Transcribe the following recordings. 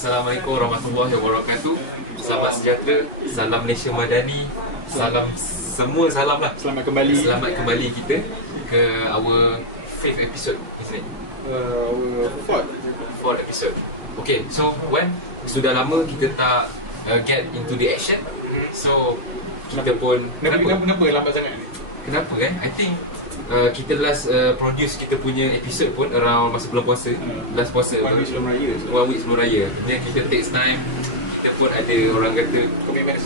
Assalamualaikum warahmatullahi wabarakatuh. Selamat sejahtera. Salam Malaysia Madani. Salam semua salam lah. Selamat kembali kita ke our 5th episode, isn't it? Our fourth episode. Okay, so when sudah lama kita tak get into the action. So kita pun Kenapa lambat sangat ni? Kenapa I think kita last produce kita punya episode pun around masa bulan puasa. Last puasa 1 week sebelum raya. 1 week sebelum raya. Kemudian kita takes time. Kita pun ada orang kata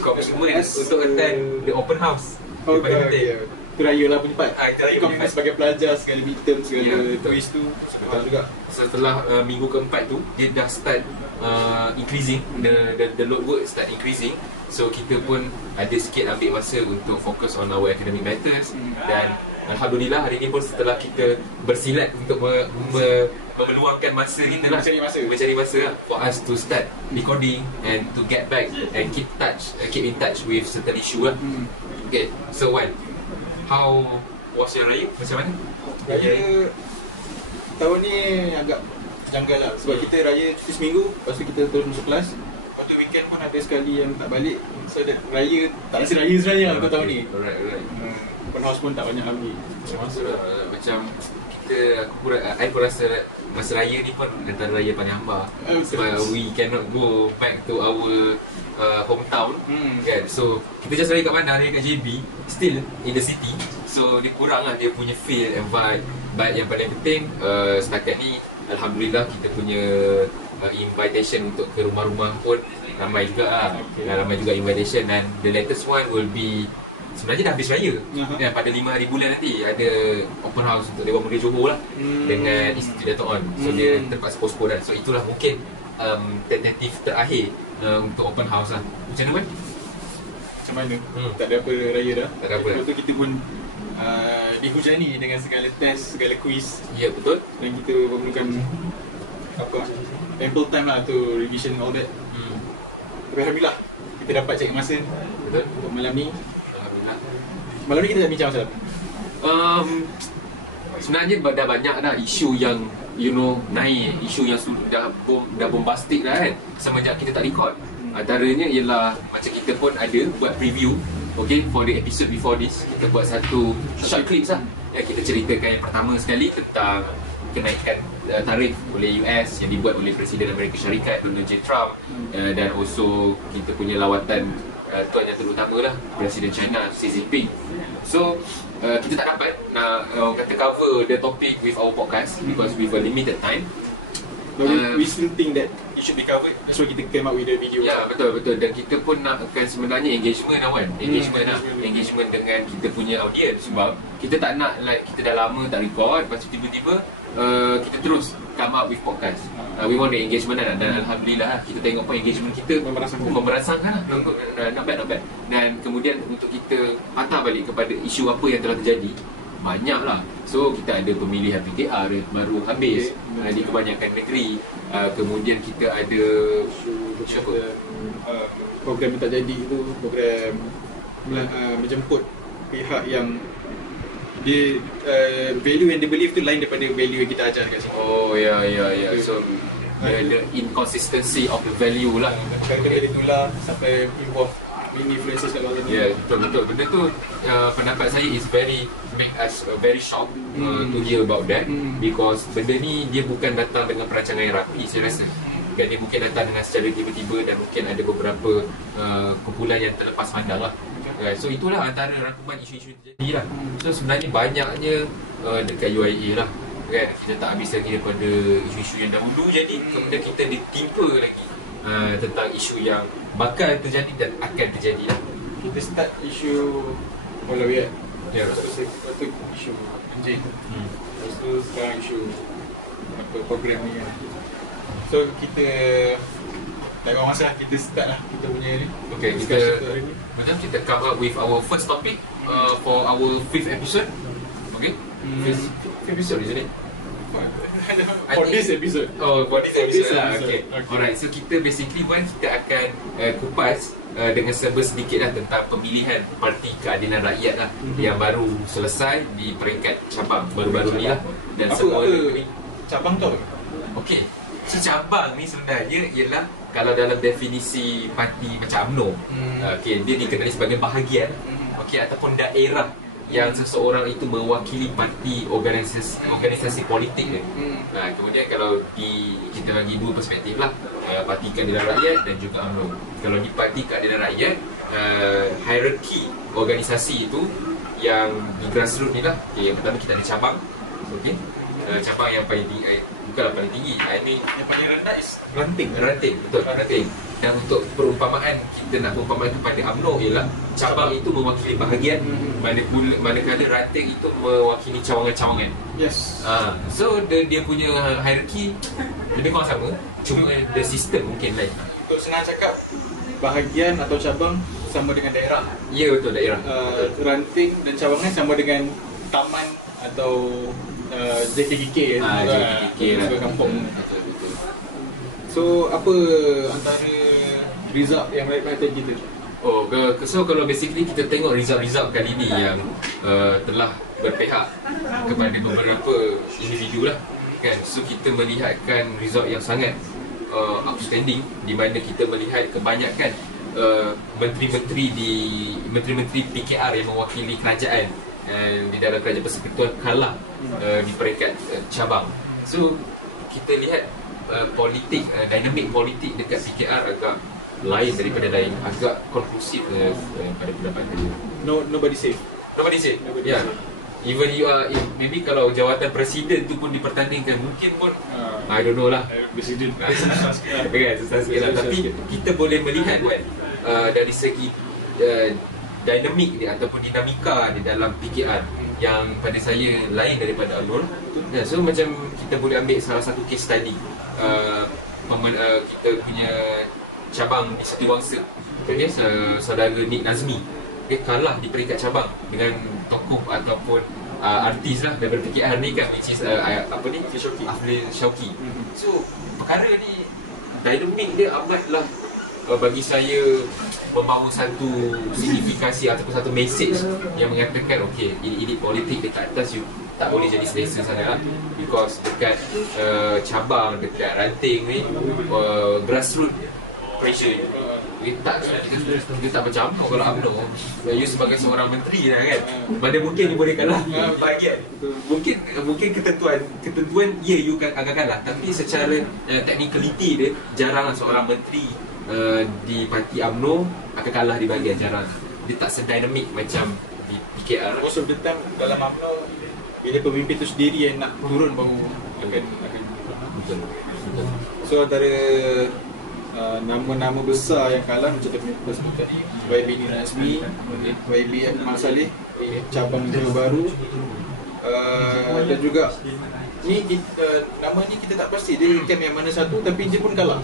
commitment untuk attend the open house. Okay. Itu raya lah punya part. Itu raya Kau kena sebagai pelajar, segala midterm, segala quiz tu. Betul juga. Setelah minggu keempat tu, dia dah start increasing. The load work start increasing. So kita pun ada sikit ambil masa untuk fokus on our academic matters. Dan Alhamdulillah hari ni pun setelah kita bersilat untuk meluangkan masa kita lah, mencari masa lah, for us to start recording and to get back and keep in touch with certain issue lah. Okay, so Wan, how was your raya? Macam mana? Raya tahun ni agak janggal lah. Sebab kita raya cuti seminggu, lepas tu kita terus masuk kelas. Lepas tu weekend pun ada sekali yang tak balik. So raya, tak rasa raya sebenarnya aku tahun ni. Alright. Open house pun tak banyak lagi. Macam kita, I pun rasa masa raya ni pun antara raya paling hamba. Sebab we cannot go back to our hometown kan. So kita just raya kat mana? Raya kat JB, still in the city. So dia kurang lah dia punya feel and vibe. But yang paling penting setakat ni Alhamdulillah kita punya invitation untuk ke rumah-rumah pun ramai juga lah. Ramai juga invitation. Dan the latest one will be, sebenarnya dah habis raya. Pada 5 hari bulan nanti ada open house untuk Dewan Muda Johor lah, dengan Institut Dato' On. So dia terpaksa postpone lah. So itulah mungkin tentatif terakhir untuk open house lah. Macam mana? Macam mana? Tak ada apa raya dah. Tak ada apa. Lepas tu kita pun dihujani dengan segala test, segala quiz. Ya, betul. Dan kita memerlukan ample time lah to revision all that. Tapi Alhamdulillah kita dapat cari masa. Betul. Untuk malam ni. Alhamdulillah. Malam ni kita nak bincang pasal apa? Sebenarnya dah banyak dah isu yang naik, isu yang dah bombastik dah kan, semenjak kita tak record. Antaranya ialah macam kita pun ada buat preview, okay, for the episode before this. Kita buat satu short clips lah yang kita ceritakan. Yang pertama sekali tentang kenaikan tarif oleh US yang dibuat oleh Presiden Amerika Syarikat Donald J. Trump, dan also kita punya lawatan tuan yang terutama lah, Presiden China Xi Jinping. So kita tak dapat nak kata cover the topic with our podcast because with a limited time. But we still think that it should be covered. That's why kita came up with the video. Ya, betul. Dan kita pun nakkan sebenarnya engagement engagement dengan kita punya audience. Sebab kita tak nak like kita dah lama tak record, lepas tu tiba-tiba kita terus come up with podcast. We want the engagement dan Alhamdulillah kita tengok pun engagement kita memerasakan lah. Not bad. Dan kemudian untuk kita patah balik kepada isu apa yang telah terjadi, banyak lah. So kita ada pemilihan PKR baru habis di kebanyakan negeri. Kemudian kita ada program yang tak jadi tu, program menjemput pihak yang dia value yang dia believe tu lain daripada value yang kita ajar kat sini. Oh ya. So the inconsistency of the value lah. Kadang-kadang dia tolak sampai involve mini influencers kat luar sana. Ya, betul. Benda tu pendapat saya is make us very shocked to hear about that, because benda ni dia bukan datang dengan perancangan yang rapi, saya rasa. Dan dia mungkin datang dengan secara tiba-tiba dan mungkin ada beberapa kumpulan yang terlepas pandang lah. So itulah antara rangkuman isu-isu yang terjadi lah. So sebenarnya banyaknya dekat UIA lah kan, kita tak habis lagi daripada isu-isu yang dahulu jadi. Kemudian kita ditimpa lagi tentang isu yang bakal terjadi dan akan terjadi lah. Kita start isu Wallabiat. Ya. Lepas tu isu anjing. Lepas tu sekarang isu program ni kan. So kita tak buang masa, kita start lah kita punya ni. Okay, kita come up with our first topic for our 5th episode. Okay, 5th episode, isn't it? For this episode. Oh, for this episode lah. Okay. Alright, so kita basically kita akan kupas dengan serba sedikit lah tentang pemilihan Parti Keadilan Rakyat lah, yang baru selesai di peringkat cabang baru-baru ni lah. Dan apa semua cabang tu? okay, So cabang ni sebenarnya ialah kalau dalam definisi parti macam UMNO, okay, dia dikenali sebagai bahagian, okay, ataupun daerah yang seseorang itu mewakili parti organisasi politik dia. Kemudian kalau kita bagi dua perspektif lah, Parti Keadilan Rakyat dan juga UMNO. Kalau di Parti Keadilan Rakyat, hierarki organisasi itu yang di grassroots ni lah, okay, yang pertama kita ada cabang, okay. Cabang yang paling tinggi, bukanlah paling tinggi, yang paling rendah is ranting. Betul, ranting. Dan untuk perumpamaan, kita nak perumpamaan kepada UMNO ialah cabang itu mewakili bahagian, manakala ranting itu mewakili cawangan-cawangan. Yes. So dia punya hierarki lebih kurang sama, cuma the system mungkin lain. Untuk senang cakap, bahagian atau cabang sama dengan daerah. Ya, betul, daerah. Ranting dan cawangan sama dengan taman atau JKKK lah. Kampung. Betul. So apa antara result yang rakyat kita? So kalau basically kita tengok result kali ni yang telah berpihak kepada beberapa individu lah, kan. So kita melihatkan result yang sangat outstanding, di mana kita melihat kebanyakan menteri-menteri PKR yang mewakili kerajaan di dalam kerajaan persekutuan kalah di peringkat cabang. So kita lihat politik, dinamik politik dekat PKR agak lain daripada lain, agak konklusif pada pendapat saya. Nobody safe. Yeah. Even you are, maybe kalau jawatan presiden tu pun dipertandingkan, mungkin pun I don't know lah. Presiden Susah sikit lah. Tapi kita boleh melihat kan, dari segi dinamik dia ataupun dinamika di dalam PKR yang pada saya lain daripada Alur. So macam kita boleh ambil salah satu case study, kita punya cabang di Setiawangsa, okay, saudara Nik Nazmi, dia kalah di peringkat cabang dengan tokoh ataupun artis lah daripada PKR ni kan, which is Aflin Syauqi. So perkara ni dinamik dia amatlah bagi saya membawa satu signifikasi ataupun satu message yang mengatakan okey, ini politik dekat atas you tak boleh jadi selesa sana lah, because dekat cabang, dekat ranting ni grassroots pressure kita tak macam kalau UMNO, you sebagai seorang menteri lah kan, mana mungkin you boleh kalah bahagian. Mungkin ketentuan ya you akan kalah, tapi secara technicality dia jaranglah seorang menteri di parti UMNO akan kalah di bahagian, jarang. Dia tak sedinamik macam di PKR. Most of the time dalam UMNO, bila pemimpin tu sendiri yang nak turun baru akan betul. So antara nama-nama besar yang kalah macam kita sebut tadi, YB Nik Nazmi, YB Akmal Saleh, cabang Johor Bahru, dan juga ni nama ni kita tak pasti dia camp yang mana satu, tapi dia pun kalah.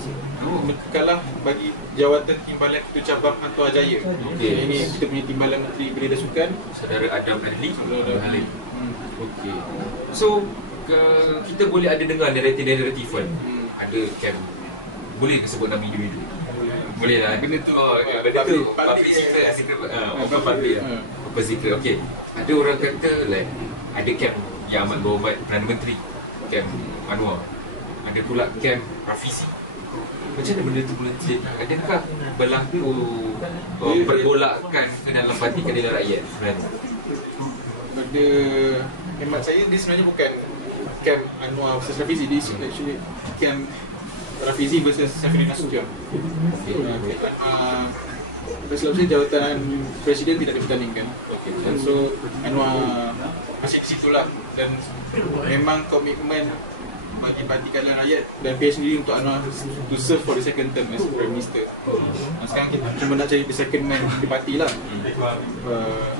Kalah bagi jawatan timbalan Ketua Cabang Antua Jaya. Ini kita punya timbalan Menteri Belia dan Sukan, Saudara Adam Adli. Okey. So kita boleh ada dengar naratif kan. Ada camp, boleh sebut nama individu? Boleh lah. Benda tu benda tu public secret, public secret. Okey. Ada orang kata like ada camp yang amat berhormat Perdana Menteri, camp Anwar. Ada pula camp Rafizi. Macam mana benda tu boleh terjadi? Adakah berlaku pergolakan ke dalam Parti Keadilan Rakyat sebenarnya? Pada hemat saya, dia sebenarnya bukan camp Anwar versus Rafizi, dia actually camp Rafizi versus Saifuddin Nasution. Sebab saya jawatan presiden tidak dipertandingkan. So Anwar masih di situlah, dan memang komitmen bagi Parti Keadilan Rakyat dan PH sendiri untuk Anwar to serve for the second term as Prime Minister. Sekarang kita cuma nak cari the second man di parti lah,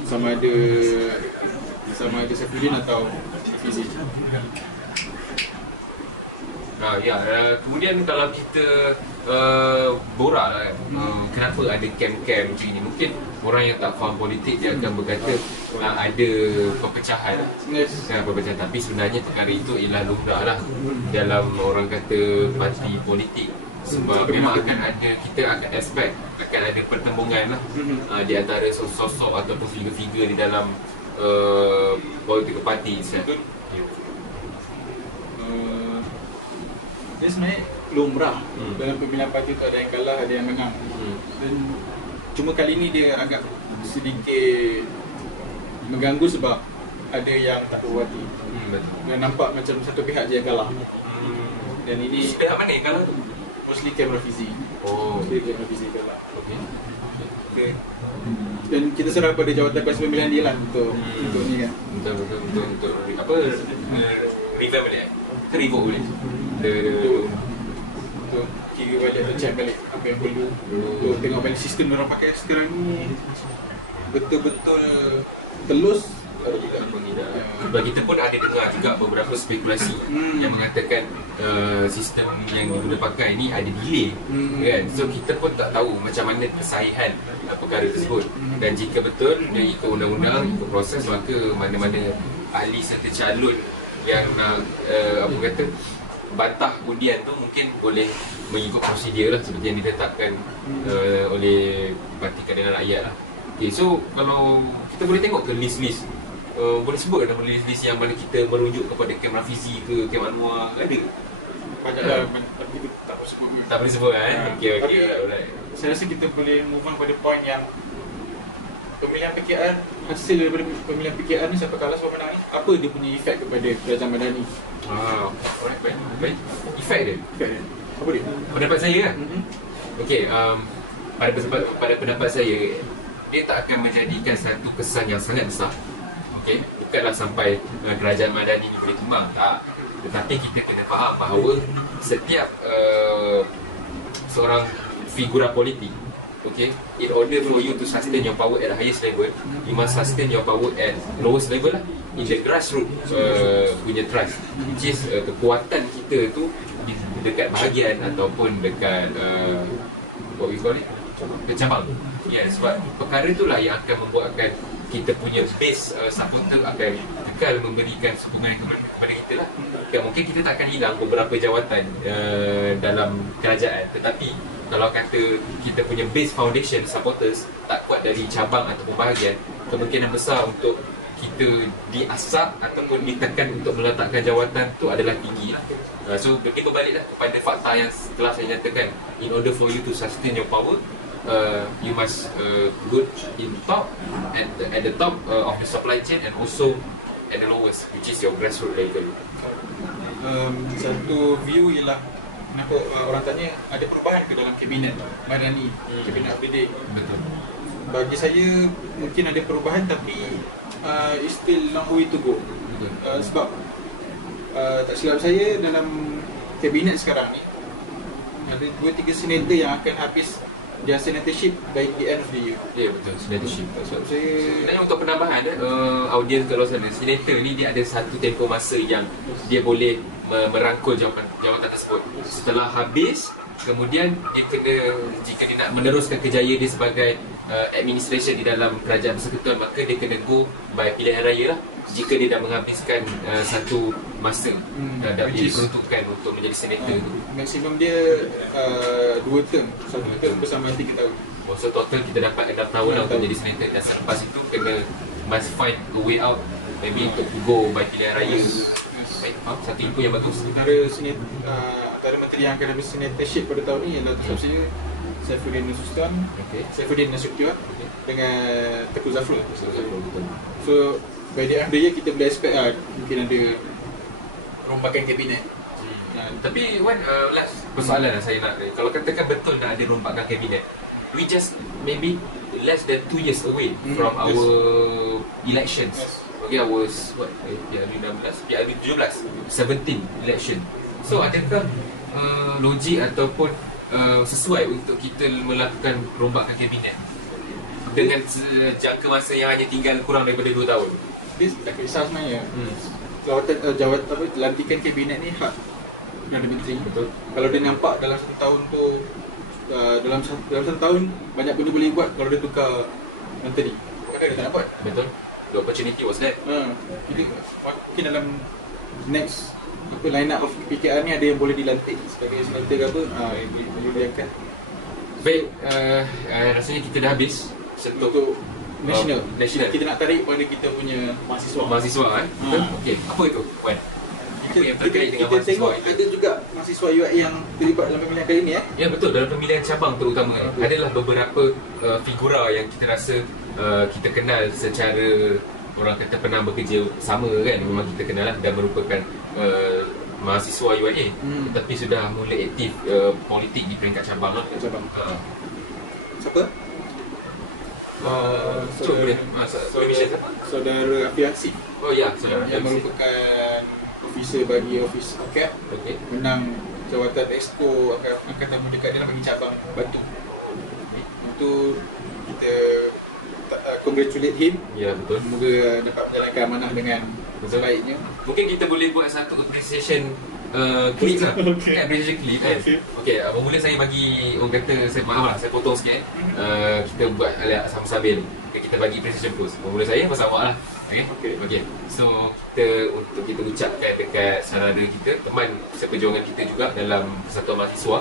sama ada Saifuddin atau Fizi. Kemudian kalau kita borak lah, kenapa ada camp-camp macam ni. Mungkin orang yang tak faham politik dia akan berkata ada perpecahan, perpecahan. Tapi sebenarnya perkara itu ialah lumrah lah dalam orang kata parti politik. Sebab memang akan ada, kita akan expect akan ada pertembungan lah di antara sosok ataupun figure-figure di dalam politik parti. dia sebenarnya lumrah. Dalam pemilihan parti tu ada yang kalah, ada yang menang. Dan cuma kali ni dia agak sedikit mengganggu sebab ada yang tak puas hati. Dan nampak macam satu pihak je yang kalah. Dan ini pihak mana yang kalah tu? mostly Cam Rafizi. Mostly Cam Rafizi kalah. Okay. Dan kita serah pada jawatan kuasa pemilihan dia lah untuk ni kan. Betul untuk apa? Revamp balik. Ke revoke balik. Untuk kira balik atau check balik apa yang perlu. Untuk tengok balik sistem orang pakai sekarang ni betul-betul telus atau tidak. Sebab kita pun ada dengar juga beberapa spekulasi yang mengatakan sistem yang diguna pakai ni ada delay kan. So kita pun tak tahu macam mana kesahihan perkara tersebut. Dan jika betul dia ikut undang-undang, ikut proses, maka mana-mana ahli serta calon yang nak apa kata bantah undian tu mungkin boleh mengikut prosedur lah seperti yang ditetapkan oleh Parti Keadilan Rakyat lah. Okay, so kalau kita boleh tengok ke list-list boleh sebut nama list-list yang mana kita merujuk kepada Cam Rafizi ke Cam Anwar, ada? Banyak lah, tapi kita tak boleh sebut. Tak boleh sebut kan? Okay, alright. Saya rasa kita boleh move on pada point yang pemilihan PKR, hasil daripada pemilihan PKR ni siapa kalah siapa menang ni, apa dia punya efek kepada Kerajaan Madani? Alright, baik. Efek dia? Apa dia? Pendapat saya kan? Okay, pada pendapat saya, dia tak akan menjadikan satu kesan yang sangat besar. Okay, bukanlah sampai Kerajaan Madani ni boleh tumbang, tak. Tetapi kita kena faham bahawa setiap seorang figura politik, okay, in order for you to sustain your power at the highest level, you must sustain your power at lowest level lah, in the grassroots punya trust, which is kekuatan kita tu dekat bahagian ataupun dekat what we call it, kecabang. Ya, sebab perkara itulah yang akan membuatkan kita punya base supporter akan kekal memberikan sokongan kepada kita lah. Okay, mungkin kita tak akan hilang beberapa jawatan dalam kerajaan, tetapi kalau kata kita punya base foundation supporters tak kuat dari cabang ataupun bahagian, kemungkinan besar untuk kita diasap ataupun ditekan untuk meletakkan jawatan tu adalah tinggi lah. So dia berbaliklah kepada fakta yang telah saya nyatakan. In order for you to sustain your power, you must good in top at the top of the supply chain and also at the lowest, which is your grassroots level. Satu view ialah kenapa orang tanya ada perubahan ke dalam kabinet Madani, kabinet update. Betul. Bagi saya mungkin ada perubahan tapi it's still long way to go. Sebab tak silap saya dalam kabinet sekarang ni ada 2-3 senator yang akan habis dia senatorship by the end of the year. Ya, betul, senatorship. Sebab saya sebenarnya untuk penambahan audiens kat luar sana, senator ni dia ada satu tempoh masa yang dia boleh merangkul jawatan tersebut. Setelah habis, kemudian dia kena, jika dia nak meneruskan kejayaan dia sebagai administration di dalam kerajaan persekutuan, maka dia kena go by pilihan raya lah. Jika dia dah menghabiskan satu masa dan dia diperuntukkan untuk menjadi senator tu. Maksimum dia 2 term, 1 term bersama 3 tahun. So total kita dapat 6 tahun lah untuk jadi senator, dan selepas itu kena must find a way out, maybe untuk go by pilihan raya. Baik, satu info yang bagus. Antara menteri yang akan habis senatorship pada tahun ni ialah Datuk saya Saifuddin Nasution, Saifuddin Nasution dengan Tengku Zafrul. So by the end of the year kita boleh expect mungkin ada rombakan kabinet. Tapi Wan, last persoalan lah saya nak, kalau katakan betul nak ada rombakan kabinet, we just maybe less than 2 years away from our elections. Okay, I was PRU 17 election. So adakah logik ataupun sesuai untuk kita melakukan rombakan kabinet dengan jangka masa yang hanya tinggal kurang daripada 2 tahun? Dia tak kisah sebenarnya. Jawatan lantikan kabinet ni hak Perdana Menteri. Betul. Kalau dia nampak dalam 1 tahun tu dalam 1 tahun banyak benda boleh buat kalau dia tukar menteri, bukan dia tak nak buat. Betul. The opportunity was there. Jadi mungkin dalam next line up of PKR ni ada yang boleh dilantik sebagai senator ke apa, boleh diangkat. Baik, rasanya kita dah habis untuk national. Kita nak tarik pada kita punya mahasiswa. Okey, apa itu, Wan? Kita tengok ada juga mahasiswa UI yang terlibat dalam pemilihan kali ni Ya betul, dalam pemilihan cabang terutama adalah beberapa figura yang kita rasa kita kenal secara orang kata pernah bekerja sama kan, memang kita kenal lah dan merupakan mahasiswa UIA tetapi sudah mula aktif politik di peringkat cabang lah. Siapa? Saudara Afiasi. Oh ya, saudara yang merupakan officer bagi office AKAP. Menang jawatan Exco Angkatan Muda Keadilan bagi cabang Batu. Itu kita congratulate him. Ya betul. Semoga dapat menjalankan amanah dengan sebaiknya. Mungkin kita boleh buat satu appreciation clip lah. Appreciation clip kan. Okey, bermula saya bagi orang kata, saya maaf lah, saya potong sikit. Kita buat sambil-sambil. Kita bagi appreciation post. Bermula saya pasal awak lah. Okay. So untuk kita ucapkan dekat saudara kita, teman seperjuangan kita juga dalam Persatuan Mahasiswa,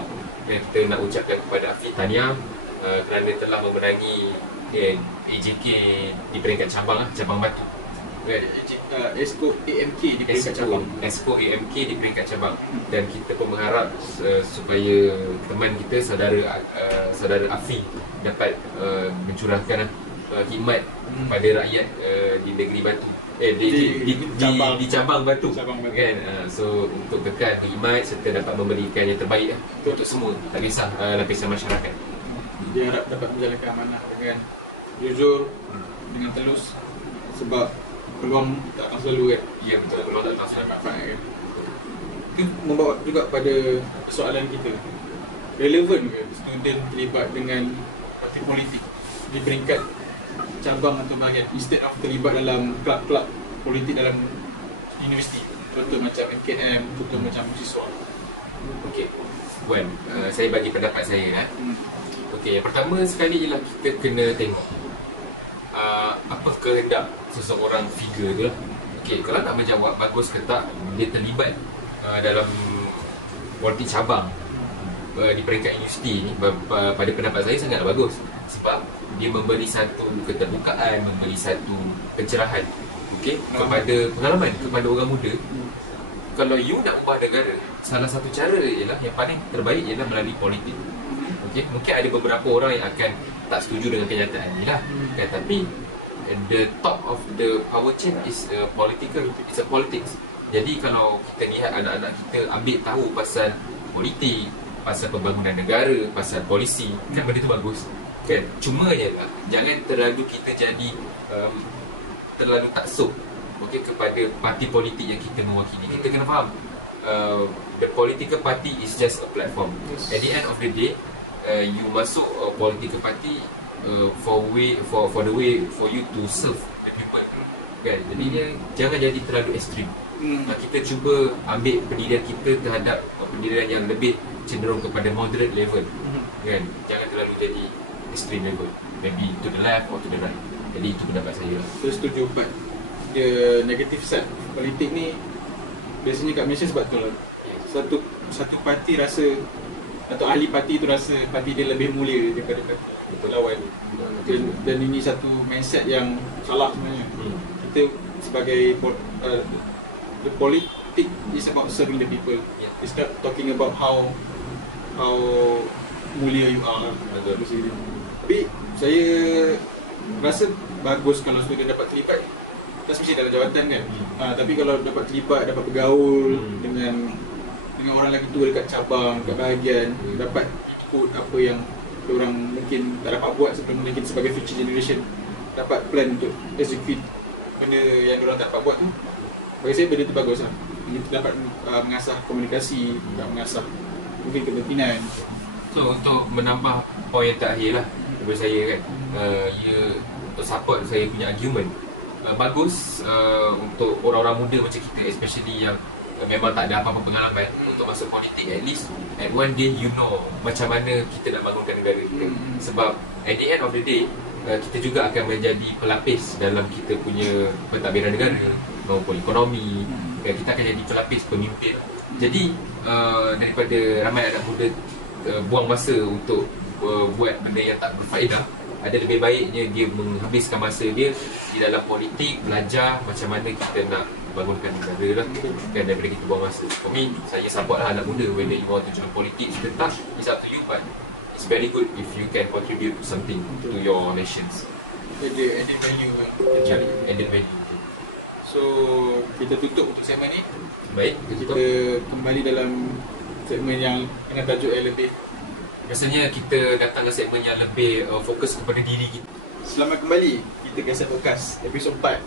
kita nak ucapkan kepada Afiq tahniah kerana telah memenangi AJK di peringkat cabang lah, cabang Batu. Exco AMK di peringkat cabang. Exco AMK di peringkat cabang. Dan kita pun berharap supaya teman kita, saudara Afiq dapat mencurahkan khidmat pada rakyat di negeri Batu, di cabang Batu kan. So untuk tekan khidmat serta dapat memberikan yang terbaik lah untuk semua, tak kisah lapisan masyarakat. Dia harap dapat menjalankan amanah dengan jujur, dengan telus, sebab peluang tak akan selalu kan. Ya betul, peluang tak akan selalu kan. Itu membawa juga pada soalan kita, relevan ke student terlibat dengan parti politik di peringkat cabang atau bahagian instead of terlibat dalam kelab-kelab politik dalam universiti, contoh macam MKM, contoh macam mahasiswa. Okey, Wan, saya bagi pendapat saya Okey, yang pertama sekali ialah kita kena tengok apa kehendak seseorang figure tu lah. Okey, kalau nak menjawab bagus ke tak dia terlibat dalam politik cabang di peringkat universiti ni, pada pendapat saya sangatlah bagus, sebab dia memberi satu keterbukaan, memberi satu pencerahan kepada pengalaman kepada orang muda. Kalau you nak ubah negara, salah satu cara ialah, yang paling terbaik ialah melalui politik. Mungkin ada beberapa orang yang akan tak setuju dengan kenyataan ni lah kan, tapi the top of the power chain is political, it's a politics. Jadi kalau kita lihat anak-anak kita ambil tahu pasal politik, pasal pembangunan negara, pasal polisi, kan benda tu bagus kan. Cuma je lah, jangan terlalu kita jadi terlalu taksub kepada parti politik yang kita mewakili. Kita kena faham the political party is just a platform. At the end of the day, you masuk political party for the way for you to serve the people kan. Jadi jangan jadi terlalu ekstrim. Kita cuba ambil pendirian kita terhadap pendirian yang lebih cenderung kepada moderate level kan. Jangan terlalu jadi extreme level, maybe to the left or to the right. Jadi itu pendapat saya. Saya setuju, but the negative side politik ni biasanya kat Malaysia sebab tu lah, satu parti rasa atau ahli parti tu rasa parti dia lebih mulia daripada parti lawan. Dan ini satu mindset yang salah sebenarnya. Kita sebagai the politik is about serving the people. It's not talking about how mulia you are. Tapi saya rasa bagus kalau student dapat terlibat, tak mesti dalam jawatan kan. Tapi kalau dapat terlibat, dapat bergaul dengan orang lagi tua dekat cabang, dekat bahagian, dapat ikut apa yang orang mungkin tak dapat buat sebelum ni, kita sebagai future generation dapat plan untuk execute benda yang orang tak dapat buat tu. Bagi saya benda tu bagus lah. Kita dapat mengasah komunikasi, mengasah mungkin kepimpinan. So untuk menambah poin terakhir lah daripada saya kan, untuk support saya punya argument, bagus untuk orang-orang muda macam kita, especially yang memang tak ada apa-apa pengalaman untuk masuk politik. At least at one day you know macam mana kita nak bangunkan negara kita. Sebab at the end of the day, kita juga akan menjadi pelapis dalam kita punya pentadbiran negara maupun ekonomi. Kita akan jadi pelapis pemimpin. Jadi daripada ramai anak muda buang masa untuk buat benda yang tak berfaedah, ada lebih baiknya dia menghabiskan masa dia di dalam politik, belajar macam mana kita nak bangunkan negara lah kan, daripada kita buang masa. For me, saya support lah anak muda, whether you want to join politics ke tak, it's up to you, but it's very good if you can contribute something to your nations. Ada added value kita cari. Added value. So kita tutup untuk segmen ni. Baik, Kita kembali dalam segmen yang dengan tajuk yang lebih. Rasanya kita datang ke segmen yang lebih fokus kepada diri kita. Selamat kembali, kita Keset Podcast episod 4.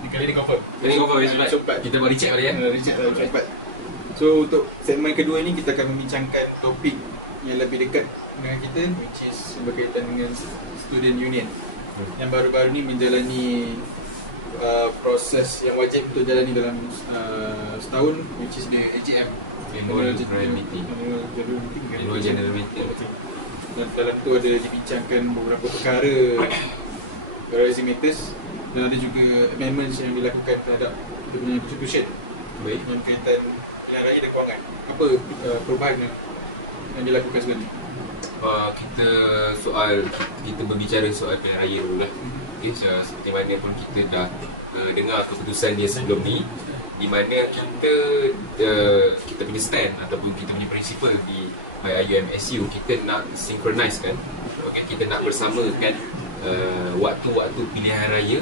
Ni kali ni confirm. Jadi kau episode 4. Kita buat recheck balik Richard episod 4. So untuk segmen kedua ni kita akan membincangkan topik yang lebih dekat dengan kita, which is berkaitan dengan student union yang baru-baru ni menjalani proses yang wajib untuk jalani dalam setahun, which is the AGM, Annual General Meeting. Annual General Meeting. Dan dalam tu ada dibincangkan beberapa perkara rising matters, dan ada juga amendments yang dilakukan terhadap dia punya constitution Baik. yang berkaitan pilihan raya dan kewangan. Apa perubahan yang dilakukan sebenarnya? Kita berbicara soal pilihan raya dulu lah. Okay, seperti mana pun kita dah dengar keputusan dia sebelum ni, di mana kita punya stand ataupun kita punya prinsipal di IUMSU, kita nak synchronize kan, okay, kita nak bersamakan waktu-waktu pilihan raya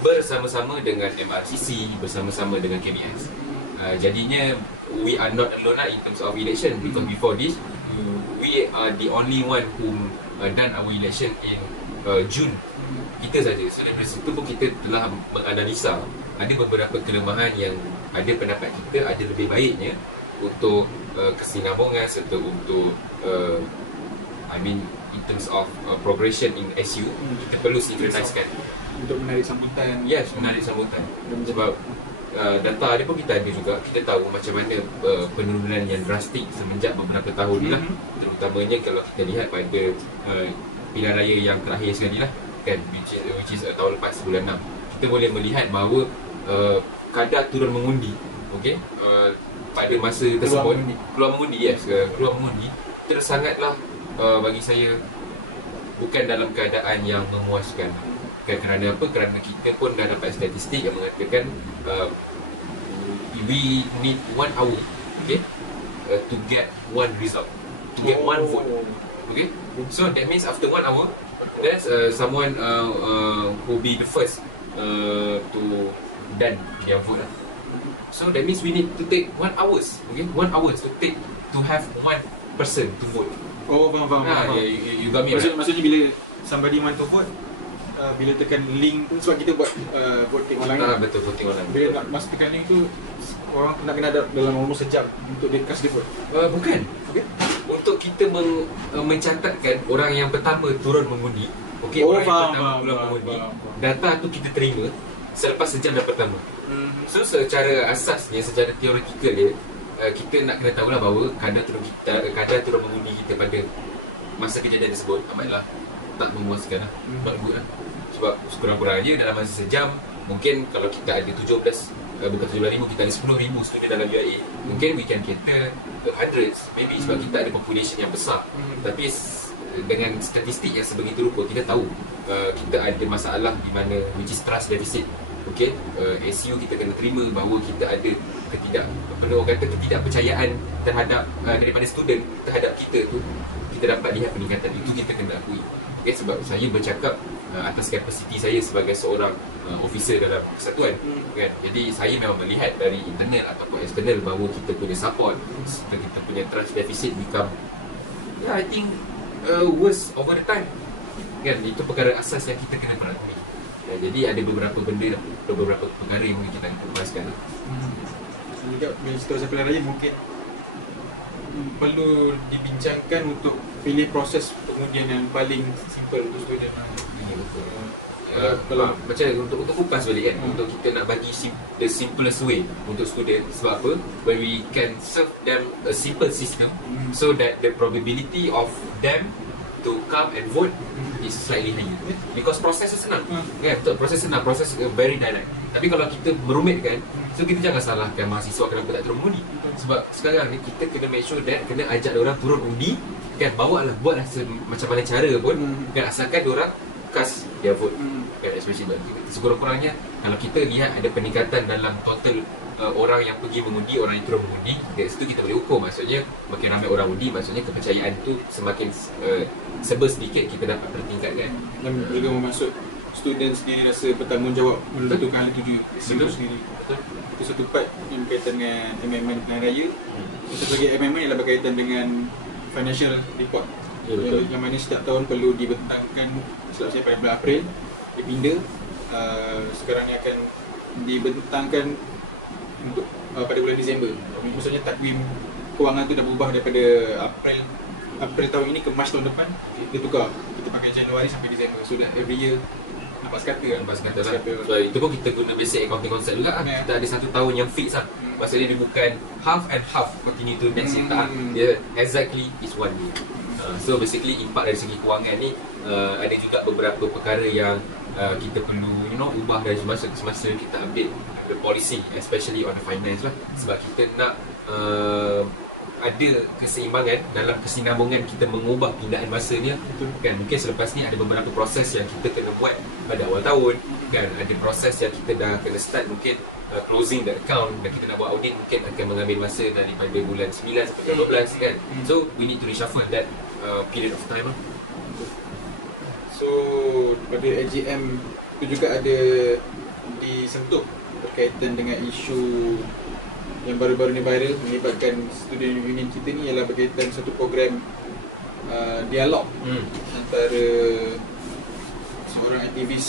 bersama-sama dengan MRCC, bersama-sama dengan KBS. Jadinya we are not alone lah in terms of election, because before this we are the only one who done our election in June, kita saja. So dari situ pun kita telah menganalisa ada beberapa kelemahan yang ada pendapat kita ada lebih baiknya untuk kesinambungan serta untuk in terms of progression in SU, kita perlu synchronizkan Untuk menarik sambutan. Yes, menarik sambutan. Sebab data dia pun kita ada juga. Kita tahu macam mana penurunan yang drastik semenjak beberapa tahun ni lah. Terutamanya kalau kita lihat pada pilihan raya yang terakhir sekali lah kan, which is tahun lepas bulan 6. Kita boleh melihat bahawa kadar turun mengundi, okay, pada masa tersebut keluar mengundi terus sangatlah bagi saya bukan dalam keadaan yang memuaskan. Kerana apa? Kerana kita pun dah dapat statistik yang mengatakan we need 1 hour, okay, to get one result, to get one vote, okay. So that means after 1 hour, there's someone who be the first to done their vote. So that means we need to take 1 hour, okay, 1 hour to have one person to vote. Oh, faham. You got me, right? Maksudnya bila somebody want to vote, bila tekan link tu, sebab kita buat voting online. Betul, voting online. Bila nak masuk tekan link tu, orang nak kena ada dalam almost sejam untuk dia cast dia vote. Bukan. Okay. Untuk kita mencatatkan orang yang pertama turun mengundi, okay, orang yang pertama turun mengundi, data tu kita terima selepas sejam dah pertama. So secara asasnya, secara teoretikal dia, kita nak kena tahulah bahawa kadar turun mengundi kita pada masa kejadian tersebut amatlah tak memuaskan lah, not good lah. Sebab sekurang-kurangnya dalam masa sejam, mungkin kalau kita ada 17,000, kita ada 10,000 student dalam UIA, mungkin we can cater hundreds, maybe sebab kita ada population yang besar. Tapi dengan statistik yang sebegitu rupa, kita tahu kita ada masalah di mana, which is trust deficit. Okay, SU kita kena terima bahawa kita ada ketidakpercayaan terhadap daripada student terhadap kita tu. Kita dapat lihat peningkatan itu, kita kena akui. Okay, sebab saya bercakap atas kapasiti saya sebagai seorang officer dalam kesatuan kan. Jadi saya memang melihat dari internal ataupun eksternal bahawa kita punya support, kita punya trust deficit become, I think worse over the time kan. Itu perkara asas yang kita kena perhatikan. Jadi ada beberapa benda, beberapa perkara yang mungkin kita akan bahaskan. Juga bila cerita pasal pilihan raya, mungkin perlu dibincangkan untuk pilih proses pengundian yang paling simple untuk student. Kalau macam untuk kupas balik kan, untuk kita nak bagi the simplest way untuk student. Sebab apa? When we can serve them a simple system, so that the probability of them to come and vote is slightly higher because proses tu senang. Kan? Betul, proses senang, proses very direct. Tapi kalau kita merumitkan, so kita jangan salahkan mahasiswa kenapa tak turun mengundi. Sebab sekarang ni kita kena make sure that kena ajak diorang turun undi, kan, bawalah, buatlah macam mana cara pun, kan, asalkan diorang cast their vote. Kan, especially sekurang-kurangnya kalau kita lihat ada peningkatan dalam total orang yang pergi mengundi, orang yang turun mengundi, dari situ kita boleh ukur. Maksudnya makin ramai orang undi, maksudnya kepercayaan tu semakin sedikit kita dapat bertingkatkan. Dan juga memasuk student sendiri rasa bertanggungjawab menentukan hal itu sendiri. Betul. Itu satu part yang berkaitan dengan amendment pilihan raya. Satu lagi amendment ialah berkaitan dengan financial report. Yang mana setiap tahun perlu dibentangkan, selalu saya pada bulan April dipinda. Sekarang ni akan dibentangkan untuk pada bulan Disember. Maksudnya takvim kewangan tu dah berubah daripada April tahun ini ke Mac tahun depan. Dia tukar, kita pakai Januari sampai Disember. So that every year nampak sekata lah. So, itu pun kita guna basic accounting concept juga lah. Kita ada satu tahun yang fix lah. Maksudnya dia bukan half and half continue to next year. Dia exactly is 1 year. So basically impak dari segi kewangan ni ada juga beberapa perkara yang kita perlu ubah dari semasa ke semasa kita update the policy, especially on the finance lah. Sebab kita nak ada keseimbangan dalam kesinambungan kita mengubah pindaan masa dia. Kan, mungkin selepas ni ada beberapa proses yang kita kena buat pada awal tahun, kan, ada proses yang kita dah kena start, mungkin closing the account, dan kita nak buat audit mungkin akan mengambil masa daripada bulan 9 sampai 12 kan. So we need to reshuffle that period of time lah. So pada AGM tu juga ada disentuh berkaitan dengan isu yang baru-baru ni viral melibatkan student union kita ni, ialah berkaitan satu program dialog antara seorang aktivis,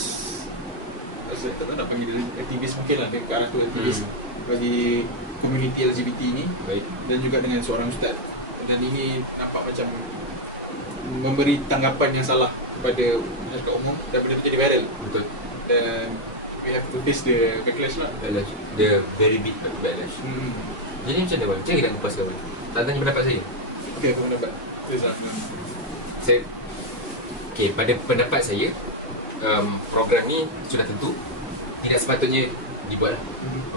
saya tak tahu nak panggil aktivis, mungkin lah ke arah tu, aktivis bagi komuniti LGBT ni. Baik. Dan juga dengan seorang ustaz, dan ini nampak macam memberi tanggapan yang salah kepada masyarakat umum dan benda tu jadi viral. Betul. Dan we have to face the backlash lah. The very big backlash. Jadi macam mana bang? Macam mana nak kupaskan bang? Tak tanya pendapat saya? Okay, apa pendapat? Pada pendapat saya, program ni sudah tentu tidak sepatutnya dibuat.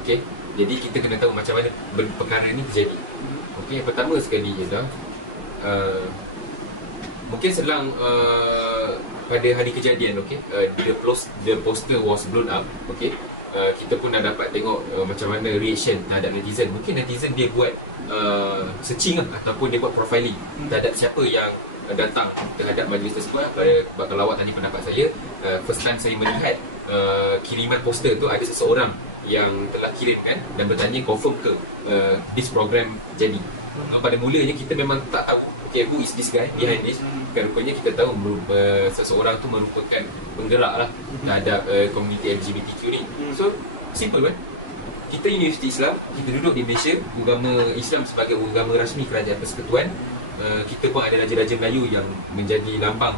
Okay? Jadi kita kena tahu macam mana perkara ni terjadi. Okay, yang pertama sekali ialah mungkin selang pada hari kejadian, the poster was blown up. Okay, kita pun dah dapat tengok macam mana reaction terhadap netizen. Mungkin netizen dia buat searching lah, ataupun dia buat profiling terhadap siapa yang datang terhadap majlis tersebut. Kalau awak tanya pendapat saya, first time saya melihat kiriman poster tu, ada seseorang yang telah kirimkan dan bertanya confirm ke this program jadi. Pada mulanya kita memang tak tahu who is this guy behind this. Kan, rupanya kita tahu seseorang tu merupakan penggerak lah terhadap komuniti LGBTQ ni. So simple kan, kita Universiti Islam, kita duduk di Malaysia, agama Islam sebagai agama rasmi Kerajaan Persekutuan. Kita pun ada raja-raja Melayu yang menjadi lambang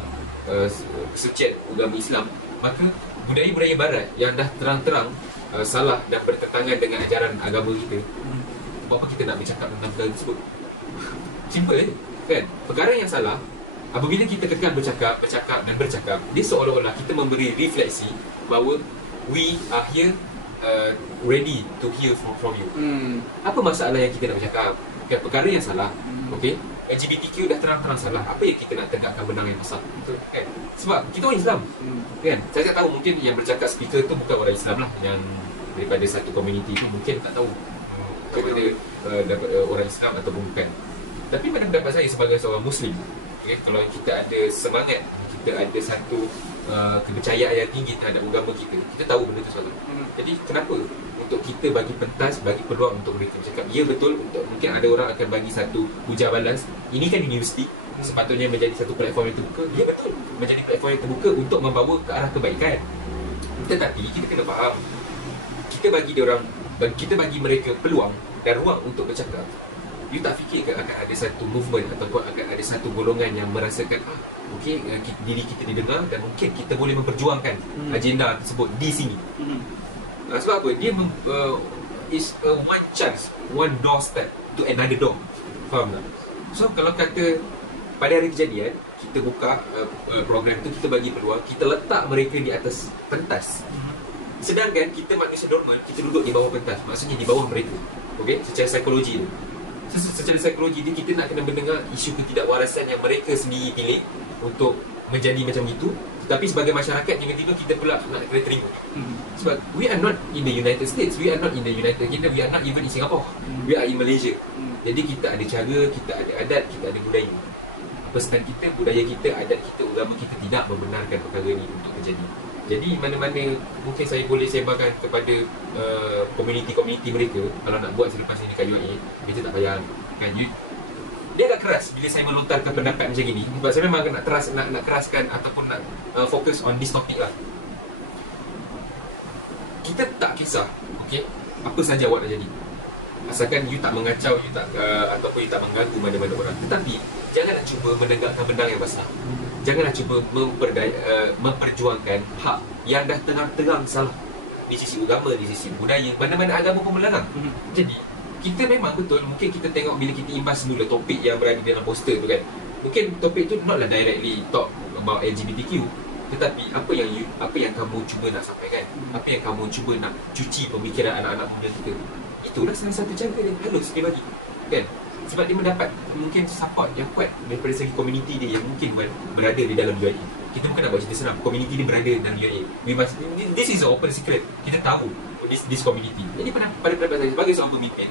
kesucian agama Islam. Maka budaya-budaya barat yang dah terang-terang salah dan bertentangan dengan ajaran agama kita, apa kita nak bercakap tentang perkara tersebut? Simple kan? Perkara yang salah, apabila kita kekal bercakap, dia seolah-olah kita memberi refleksi bahawa we are here ready to hear from you. Apa masalah yang kita nak bercakap? Kan, perkara yang salah, okay, LGBTQ dah terang-terang salah. Apa yang kita nak tegakkan benang yang besar? Kan? Sebab kita orang Islam, kan? Saya tak tahu, mungkin yang bercakap speaker tu bukan orang Islam lah, yang daripada satu komuniti tu, mungkin tak tahu kepada dapat orang Islam ataupun bukan. Tapi pada pendapat saya sebagai seorang Muslim, okay, kalau kita ada semangat, kita ada satu kepercayaan yang tinggi terhadap agama kita, kita tahu benda tu salah. Jadi kenapa untuk kita bagi pentas, bagi peluang untuk mereka bercakap? Ya betul, untuk mungkin ada orang akan bagi satu hujah balas. Ini kan universiti, sepatutnya menjadi satu platform yang terbuka. Ya betul, menjadi platform yang terbuka untuk membawa ke arah kebaikan. Tetapi kita kena faham, kita bagi mereka peluang dan ruang untuk bercakap. You tak fikir ke akan ada satu movement ataupun akan ada satu golongan yang merasakan diri kita didengar dan mungkin kita boleh memperjuangkan agenda tersebut di sini. Sebab apa? Dia is a one chance, one doorstep to another door. Faham tak? So kalau kata pada hari kejadian kita buka program tu, kita bagi peluang, kita letak mereka di atas pentas. Sedangkan kita manusia normal, kita duduk di bawah pentas, maksudnya di bawah mereka. Okey, secara psikologi tu. Secara psikologi tu kita nak kena mendengar isu ketidakwarasan yang mereka sendiri pilih untuk menjadi macam itu. Tapi sebagai masyarakat, tiba-tiba kita pula nak kena terima. Sebab we are not in the United States, we are not in the United Kingdom, we are not even in Singapore, we are in Malaysia. Jadi kita ada cara, kita ada adat, kita ada budaya. Pesan kita, budaya kita, adat kita, agama kita tidak membenarkan perkara ini untuk terjadi. Jadi mana-mana mungkin saya boleh sebarkan kepada komuniti-komuniti mereka, kalau nak buat selepas ini kat UIA, kita tak payah kan. Dia agak keras bila saya melontarkan pendapat macam gini, sebab saya memang nak keraskan ataupun nak fokus on this topic lah. Kita tak kisah, okay, apa saja awak nak jadi, asalkan you tak mengacau, you tak ataupun you tak mengganggu mana-mana orang. Tetapi janganlah cuba menegakkan benda yang besar. Janganlah cuba memperjuangkan hak yang dah terang-terang salah di sisi agama, di sisi budaya, mana-mana agama pun melarang. Jadi kita memang betul, mungkin kita tengok bila kita imbas semula topik yang berada dalam poster tu kan, mungkin topik tu not lah directly talk about LGBTQ, tetapi apa yang kamu cuba nak sampaikan, apa yang kamu cuba nak cuci pemikiran anak-anak muda kita, itulah salah satu cara dia halus dia bagi kan. Sebab dia mendapat mungkin support yang kuat daripada segi komuniti dia yang mungkin berada di dalam UIA. Kita bukan nak buat cerita senang, komuniti dia berada dalam UIA. This is an open secret. Kita tahu this community. Jadi pada pendapat saya sebagai seorang pemimpin,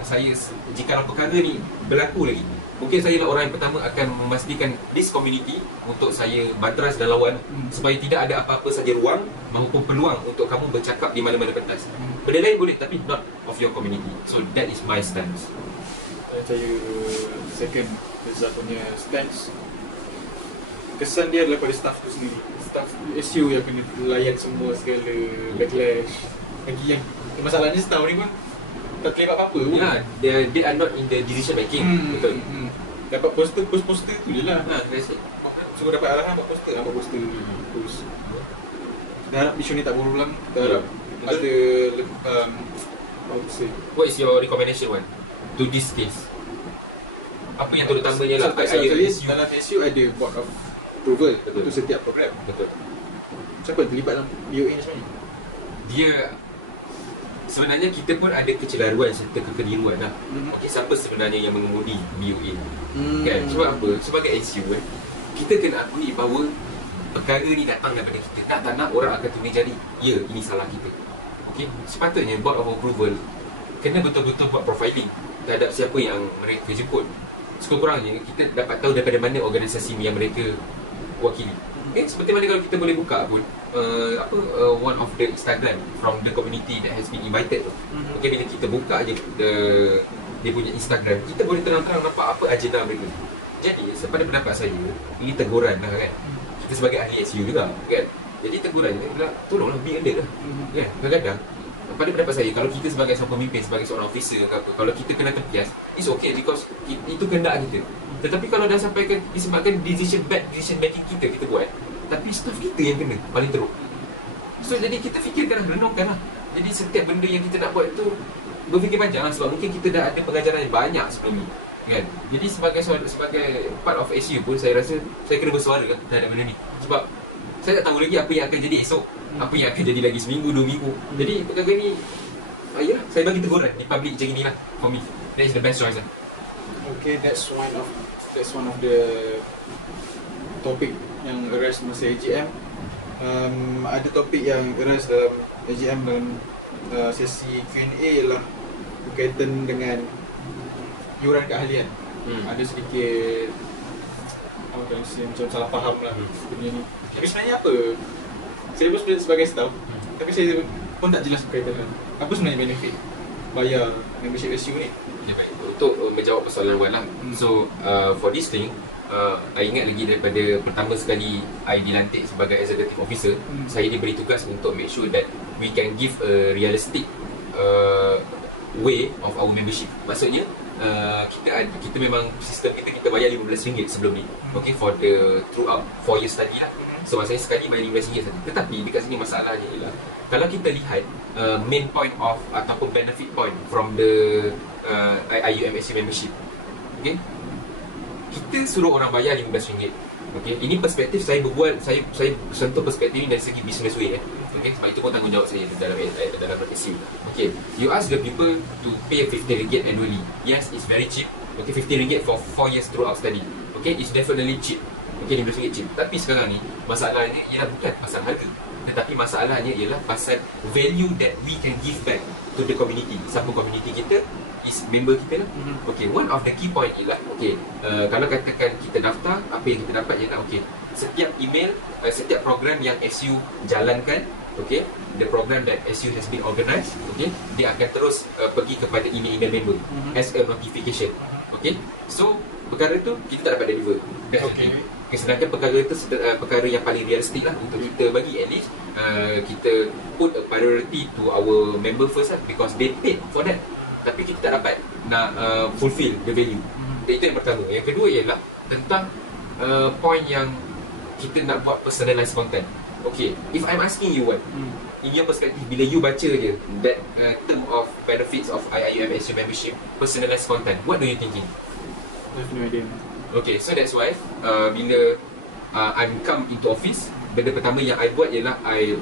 saya jika perkara ni berlaku lagi, mungkin saya lah orang yang pertama akan memastikan this community untuk saya badras dan lawan, supaya tidak ada apa-apa saja ruang maupun peluang untuk kamu bercakap di mana-mana pentas. Benda lain boleh, tapi not of your community. So that is my stance. Saya second Rizal punya stance. Kesan dia adalah pada staff tu sendiri. Staff SU yang kena layan semua segala backlash. Lagi yang masalahnya setahun ni pun tak terlibat apa-apa pun. Ya, they are not in the decision making. Betul. Dapat poster tu je lah. Semua dapat arahan buat poster. Terus kita harap isu ni tak berulang. Kita harap ada how to say, what is your recommendation to this case? Apa yang terutamanya lah dalam SU ada board of approval untuk setiap program. Betul. Siapa yang terlibat dalam BOA ni sebenarnya? Dia sebenarnya kita pun ada kecelaruan serta kekeliruan lah. Okay, siapa sebenarnya yang mengemudi BOA? Kan? Sebab apa? Sebagai SU kita kena akui bahawa perkara ni datang daripada kita. Nak tak nak orang akan tunjuk jari, ya, ini salah kita. Okay? Sepatutnya board of approval kena betul-betul buat profiling terhadap siapa yang mereka jemput. Sekurang-kurangnya kita dapat tahu daripada mana organisasi yang mereka wakili. Okay? Seperti mana kalau kita boleh buka pun one of the Instagram from the community that has been invited tu. Okay, bila kita buka je dia punya Instagram, kita boleh terang-terang nampak apa agenda mereka. Jadi pada pendapat saya, ini teguran lah kan. Kita sebagai ahli SU juga kan. Jadi teguran ni adalah tolonglah be alert lah. Kan? Kadang-kadang pada pendapat saya, kalau kita sebagai seorang pemimpin, sebagai seorang officer ke apa, kalau kita kena terpias, it's okay because itu kehendak kita. Tetapi kalau dah sampai disebabkan bad decision making kita buat, tapi staff kita yang kena paling teruk. So jadi kita fikirkan, renungkan lah. Jadi setiap benda yang kita nak buat tu berfikir panjang lah, sebab mungkin kita dah ada pengajaran yang banyak sebelum ni kan. Jadi sebagai part of SU pun saya rasa saya kena bersuara kan terhadap benda ni. Sebab saya tak tahu lagi apa yang akan jadi esok, apa yang akan jadi lagi seminggu, 2 minggu. Jadi perkara ni saya bagi teguran di public macam inilah. For me, that is the best choice lah. Okay, that's one of the topik yang arise masa AGM. Ada topik yang arise dalam AGM dalam sesi Q&A ialah berkaitan dengan iuran keahlian. Ada sedikit macam salah faham lah benda ni. Tapi sebenarnya apa? Saya pun sebagai staff, tapi saya pun tak jelas berkaitan dengan apa sebenarnya benefit bayar membership SU ni. Baik. Untuk menjawab persoalan Wan lah. So for this thing, I ingat lagi daripada pertama sekali I dilantik sebagai executive officer, saya diberi tugas untuk make sure that we can give a realistic way of our membership. Maksudnya kita memang sistem kita bayar RM15 sebelum ni. Okay, for the throughout 4 years study lah. So maksudnya sekali bayar RM15 saja. Tetapi dekat sini masalahnya ialah kalau kita lihat main point of ataupun benefit point from the IUMSC membership, okay, kita suruh orang bayar RM15. Okay, ini perspektif saya berbual, saya sentuh perspektif ini dari segi business way. Okay, sebab itu pun tanggungjawab saya dalam SU. Okay, you ask the people to pay RM50 annually. Yes, it's very cheap. Okay, RM50 for 4 years throughout study. Okay, it's definitely cheap. Okay, RM15 cheap. Tapi sekarang ni masalahnya ialah bukan pasal harga, tetapi masalahnya ialah pasal value that we can give back to the community. Siapa community kita? Is member kita lah. Okay, one of the key point ialah kalau katakan kita daftar, apa yang kita dapat ialah setiap email, setiap program yang SU jalankan, the program that SU has been organised, dia akan terus pergi kepada email member as a notification. So perkara tu kita tak dapat deliver. Sedangkan perkara itu perkara yang paling realistik lah untuk kita bagi. At least kita put a priority to our member first lah, because they paid for that. Tapi kita tak dapat nak fulfill the value. Itu yang pertama. Yang kedua ialah tentang point yang kita nak buat personalized content. If I'm asking you in your perspective, bila you baca je that term of benefits of IIUM SU membership, personalized content, what do you thinking? I have no idea. So that's why bila I'm come into office, benda pertama yang I buat ialah I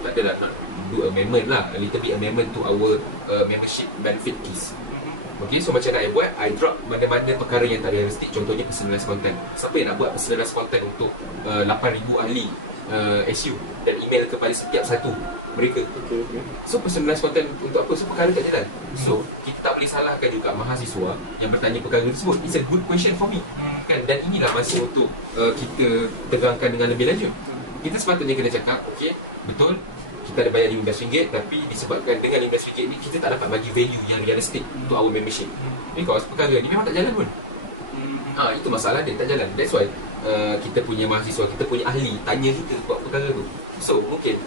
tak adalah nak do amendment lah, a little bit amendment to our membership benefit keys. So macam mana I buat, I drop mana-mana perkara yang tak realistik. Contohnya personalized content. Siapa yang nak buat personalized content untuk 8,000 ahli SU dan email kepada setiap satu mereka? So personalized content untuk apa? So perkara tak jalan. So kita tak boleh salahkan juga mahasiswa yang bertanya perkara tersebut. It's a good question for me, kan? Dan inilah masa untuk kita tegangkan dengan lebih lanjut. Kita sepatutnya kena cakap, betul, kita ada bayar RM15, tapi disebabkan dengan RM15 ni kita tak dapat bagi value yang realistik untuk our membership, because perkara ni memang tak jalan pun. Itu masalah dia, tak jalan. That's why kita punya mahasiswa, kita punya ahli tanya kita buat perkara tu. So mungkin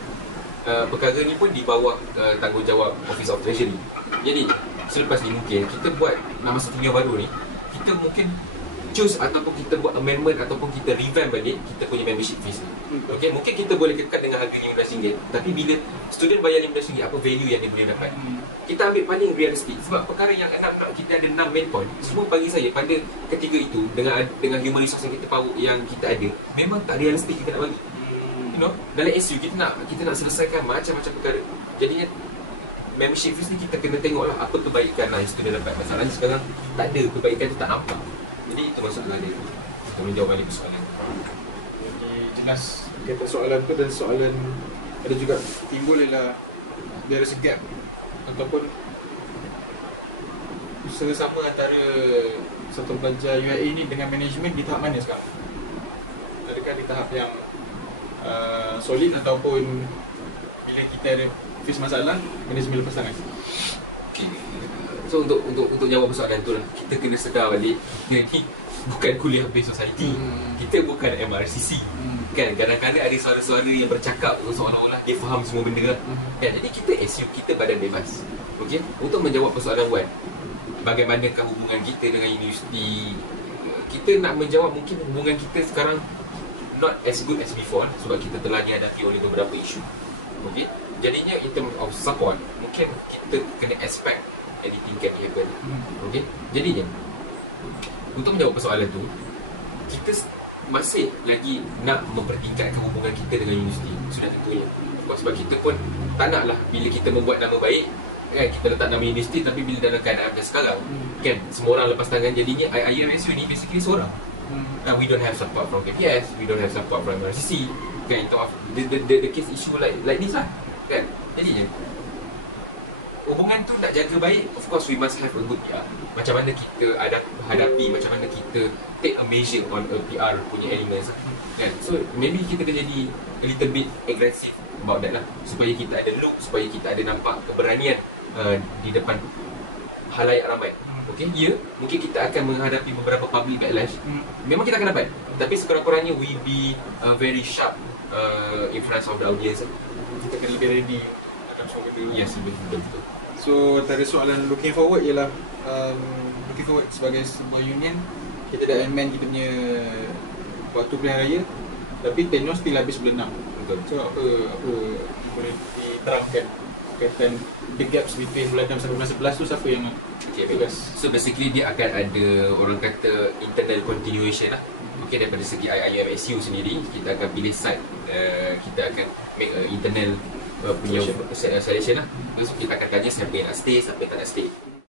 perkara ni pun di bawah tanggungjawab Office of Treasury. Jadi selepas ni mungkin kita buat, nak masuk dunia baru ni, kita mungkin choose ataupun kita buat amendment ataupun kita revamp balik kita punya membership fees ni. Mungkin kita boleh kekal dengan harga RM15, tapi bila student bayar RM15, apa value yang dia boleh dapat? Kita ambil paling realistik. Sebab perkara yang kita ada 6 main point, semua bagi saya pada ketiga itu, dengan human resource yang kita ada, memang tak realistik kita nak bagi. Dalam SU kita nak selesaikan macam-macam perkara. Jadinya membership fees ni kita kena tengoklah apa kebaikan yang student dapat. Masalahnya sekarang tak ada kebaikan tu, tak nampak. Jadi itu masalah dia. Kita boleh jawab balik persoalan. Jadi jelas kata soalan tu, dan soalan ada juga timbul ialah there is a gap ataupun sama antara satu pelajar UIA ni dengan management di tahap mana sekarang? Adakah di tahap yang solid ataupun bila kita ada face masalah, management lepas tangan? So untuk jawab persoalan tu lah, kita kena sedar balik kita ni bukan kuliah based society. Kita bukan MRCC. Kan kadang-kadang ada suara-suara yang bercakap seolah-olah dia faham semua benda lah. Jadi kita SU, kita badan bebas. Untuk menjawab persoalan Wan, bagaimanakah hubungan kita dengan universiti, kita nak menjawab mungkin hubungan kita sekarang not as good as before, sebab kita telah dihadapi oleh beberapa isu. Jadinya in terms of support, mungkin kita kena expect anything can happen. Jadinya untuk menjawab persoalan tu, kita masih lagi nak mempertingkatkan hubungan kita dengan universiti, sudah tentunya. Sebab kita pun tak naklah bila kita membuat nama baik, kita letak nama universiti, tapi bila dalam keadaan macam sekarang, kan semua orang lepas tangan. Jadinya IIMSU ni basically seorang. We don't have support from KPS, we don't have support from RCC, kan? The case issue like this lah, kan? Jadinya hubungan tu nak jaga baik, of course we must have a good PR. Macam mana kita hadapi, macam mana kita take a measure on a PR punya elements, kan? So maybe kita kena jadi a little bit aggressive about that lah, supaya kita ada look, supaya kita ada nampak keberanian di depan halayak ramai. Mungkin kita akan menghadapi beberapa public backlash. Memang kita akan dapat, tapi sekurang-kurangnya we be very sharp in front of the audience. Kita kena lebih ready dalam semua benda. Yes, betul. So antara soalan looking forward ialah looking forward sebagai sebuah union, kita dah amend kita punya waktu pilihan raya. Tapi tenure still habis bulan 6. Betul. So apa boleh diterangkan kaitan the gaps between bulan 6 sampai bulan 11 tu siapa yang Okay, baik. So basically dia akan ada orang kata internal continuation lah. Okay, daripada segi IUMSU sendiri kita akan pilih site, kita akan make internal punya selection lah. So kita akan tanya siapa yang nak stay, siapa yang tak nak stay.